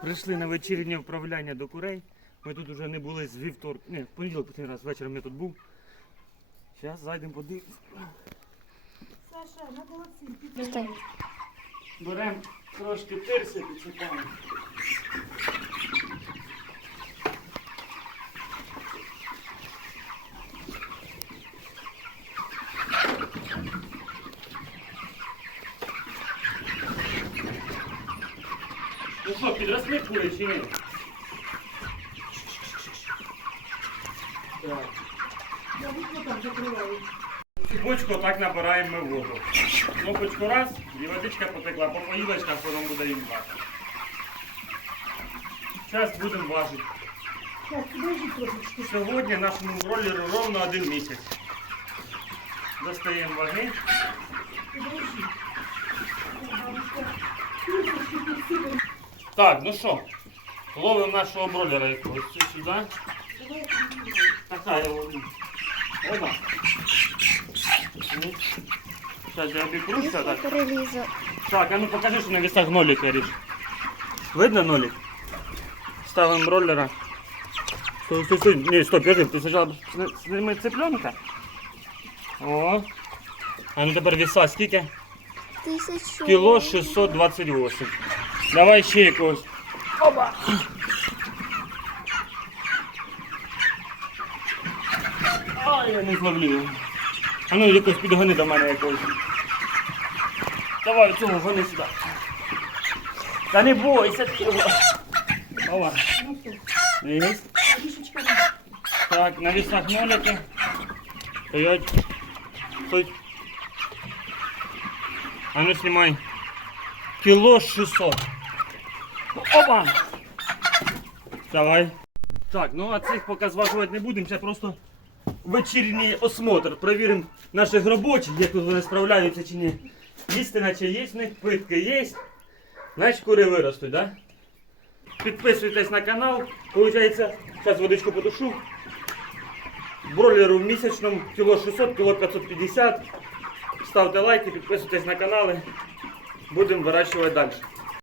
Прийшли на вечірнє вправляння до курей. Ми тут вже не були з вівторка. Ні, в понеділок останній раз вечором я тут був. Зараз зайдемо подивимось. Саша, на молодці, Стой. Беремо трошки тирси, підсипаємо. Що, підросли кури чи ні? Так. Цю бочку так набираємо ми воду. Кнопочку раз, і водичка потекла, попоїлась, там потім буде їм бати. Зараз будемо важити. Сьогодні нашому бролеру ровно один місяць. Достаємо ваги. Підсипемо. Так, ну що, ловимо нашого бролера якогось Це сюди. Давай я ловлю. Зараз я обікруся, так. Перелізу. Так, а ну покажи, що на весах нолика ріж. Видно нолик? Ставимо бролера. Стой, стой, стой. Не, стоп, подожди, спочатку сни- сними цыпленка. О. А ну тепер веса скільки? Тисячу. Кіло 628. Давай ще якогось. Опа. Ай, я не зловлю. А ну якось підгони до мене якогось. Давай цього гони сюди. Та не бойся ти його. Давай. Ну Є. Так, на весах нолики. Стоять. Стой. А ну снимай. Кило 600. Опа! Давай. Так, ну а цих поки зважувати не будемо. Це просто вечірній осмотр. Провіримо наших робочих, як тут вони справляються чи ні. Їсти наче є в них, питки є. Значить кури виростуть, так? Да? Підписуйтесь на канал. Получається, зараз водичку потушу. Бройлеру в місячному кіло 600, кіло 550. Ставте лайки, підписуйтесь на канали. Будемо вирощувати далі.